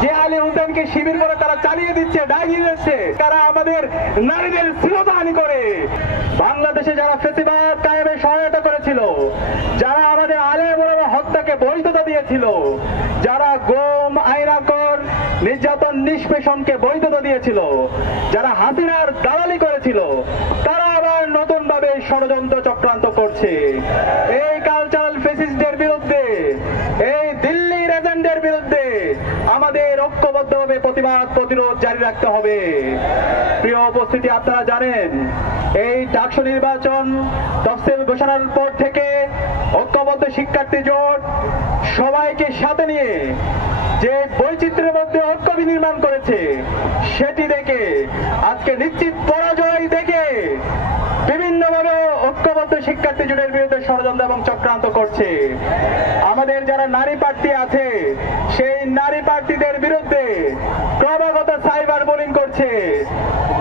যে আলী হোসেনকে শিবির করে তারা চালিয়ে দিচ্ছে, ডাকিয়ে দিচ্ছে, তারা আমাদের নারীদের শ্লীলতাহানি করে। বাংলাদেশে যারা ফেসিবাদ কায়েমে সহায়তা করেছিল, যারা আমাদের আলেম ওলামা হত্যাকে বৈধতা দিয়েছিল, যারা গুম, আইনাকর, নির্যাতন, নিষ্পেষণকে বৈধতা দিয়েছিল, যারা হাসিনার দালালি করেছিল, তারা আবার নতুন ভাবে ষড়যন্ত্র চক্রান্ত করছে। এই কালচারাল ফেসিস্টদের বিরুদ্ধে, এই দিল্লির এজেন্ডের বিরুদ্ধে আমাদের ঐক্যবদ্ধভাবে প্রতিবাদ প্রতিরোধ জারি রাখতে হবে। প্রিয় উপস্থিতি, আপনারা জানেন এই ডাকসু নির্বাচন তফসিল ঘোষণার পর থেকে ঐক্যবদ্ধ শিক্ষার্থী জোট সবাইকে সাথে নিয়ে যে বৈচিত্র্যের মধ্যে ঐক্য বিনির্মাণ করেছে, সেটি দেখে আজকে নিশ্চিত পরাজয় দেখে বিভিন্নভাবে ঐক্যবদ্ধ শিক্ষার্থী জোটের বিরুদ্ধে ষড়যন্ত্র এবং চক্রান্ত করছে। আমাদের যারা নারী প্রার্থী আছে, সেই নারী প্রার্থীদের বিরুদ্ধে ক্রমাগত সাইবার বুলিং করছে,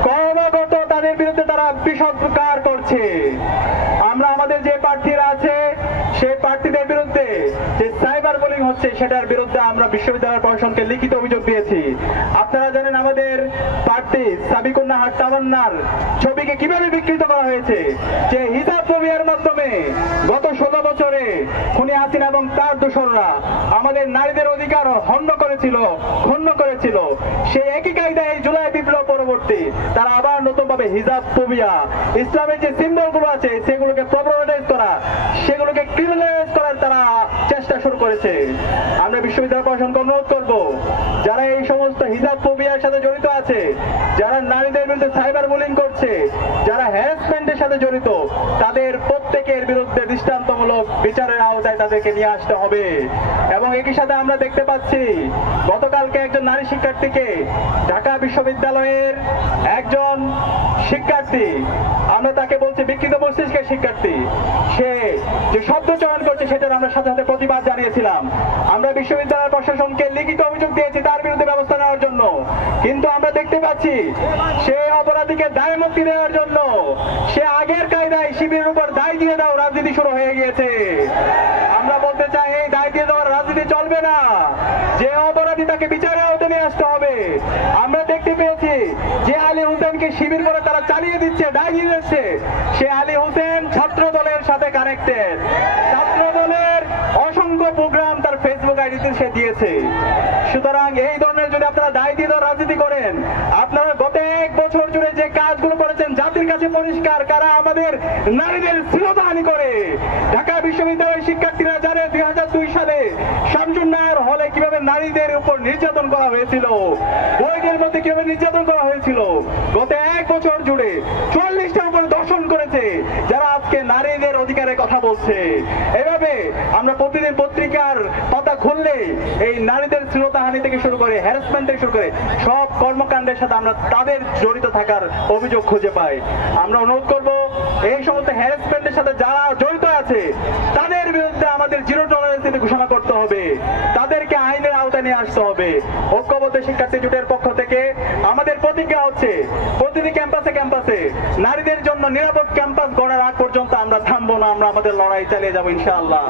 ক্রমাগত তাদের বিরুদ্ধে তারা বিষোদ্গার করছে। আমরা আমাদের যে প্রার্থীরা আছে, সেই প্রার্থীদের বিরুদ্ধে যে সাইবার বুলিং হচ্ছে, সেটার বিরুদ্ধে আমরা বিশ্ববিদ্যালয় প্রশাসনকে লিখিত অভিযোগ দিয়েছি। আপনারা জানেন আমাদের প্রার্থী সাবিকুন নাহার তামান্নার ছবিকে কিভাবে বিকৃত করা হয়েছে, যে হিজাব ফোবিয়ার মাধ্যমে গত 16 বছরে খুনি হাসিনা এবং তার দোসররা আমাদের নারীদের অধিকার খর্ব করেছিল। সেই একই কায়দায় এই জুলাই বিপ্লব পরবর্তী তারা আবার নতুন ভাবে হিজাব ফোবিয়া, ইসলামের যে সিম্বল গুলো আছে সেগুলোকে প্রবলেমাটাইজ করা, সেগুলোকে ক্রিমিনালাইজ করার তারা চেষ্টা শুরু করেছে। আমরা বিশ্ববিদ্যালয় প্রশাসনকে অনুরোধ করব, যারা এই সমস্ত হিজাব ফোবিয়ার সাথে জড়িত আছে, যারা নারীদের বিরুদ্ধে সাইবার বুলিং করছে, যারা হ্যারাসমেন্টের সাথে জড়িত, তাদের প্রত্যেকের বিরুদ্ধে দৃষ্টান্তমূলক বিচারের আওতায় তাদেরকে নিয়ে আসতে হবে। এবং একই সাথে আমরা দেখতে পাচ্ছি গতকালকে একজন নারী শিক্ষার্থীকে ঢাকা বিশ্ববিদ্যালয়ের একজন শিক্ষার্থী, আমরা তাকে বলছি বিকৃত মস্তিষ্কের শিক্ষার্থী, সে যে শব্দ চয়ন করছে সেটার আমরা সাথে সাথে প্রতিবাদ জানিয়েছিলাম। আমরা বিশ্ববিদ্যালয় প্রশাসনকে লিখিত অভিযোগ দিয়েছি তার বিরুদ্ধে ব্যবস্থা নেওয়ার জন্য, কিন্তু আমরা দেখতে পাচ্ছি সে অপরাধীকে দায় মুক্তি দেওয়ার জন্য সে আগের কায়দায় শিবিরের উপর দায় দিয়ে দাও রাজনীতি শুরু হয়ে গিয়েছে। আমরা বলতে চাই এই দায় দিয়ে দেওয়ার রাজনীতি চলবে না, যে অপরাধী তাকে বিচারের আওতায় নিয়ে আসতে হবে। আমরা দেখতে পেয়েছি যে আলী হোসেনকে শিবির করে তারা চালিয়ে দিচ্ছে, ডাকিয়ে দিচ্ছে, সে আলী হোসেন ছাত্র দলের সাথে কানেক্টেড, ছাত্র দলের অসংখ্য প্রোগ্রাম তার ফেসবুক আইডিতে সে দিয়েছে। সুতরাং এই ধরনের যদি আপনারা দায় দিয়ে দেওয়ার রাজনীতি করেন, আপনারা গত 1 বছর জুড়ে যে কাজগুলো করেছেন জাতির কাছে পরিষ্কার, কারা আমাদের নারীদের শ্লীলতাহানি করে। ঢাকা বিশ্ববিদ্যালয়ের শিক্ষার্থীরা জানে 2002 সালে শামসুন্নাহর হলে কিভাবে নারীদের উপর নির্যাতন করা হয়েছিল, বইয়ের মধ্যে কিভাবে নির্যাতন করা হয়েছিল। গত 1 বছর জুড়ে 44টার উপর দর্শন করেছে যারা আজকে নারীদের অধিকারের কথা বলছে। এভাবে আমরা প্রতিদিন পত্রিকার পাতা খুললে এই নারীদের শ্লীলতাহানি থেকে শুরু করে হ্যারাসমেন্ট থেকে শুরু করে সব কর্মকাণ্ডের সাথে আমরা তাদের জড়িত থাকার অভিযোগ খুঁজে পাই। আমরা অনুরোধ করব এই সমস্ত হ্যারাসমেন্টের সাথে যারা জড়িত আছে তাদের বিরুদ্ধে আমাদের জিরো টলারেন্স ঘোষণা করতে হবে, তাদেরকে আইনের আওতায় নিয়ে আসতে হবে। ঐক্যবদ্ধ শিক্ষার্থী জোটের পক্ষ থেকে আমাদের প্রতিজ্ঞা হচ্ছে প্রতিটি ক্যাম্পাসে ক্যাম্পাসে নারীদের জন্য নিরাপদ ক্যাম্পাস গড়ার আগ পর্যন্ত আমরা থামবো না, আমরা আমাদের লড়াই চালিয়ে যাবো ইনশাআল্লাহ।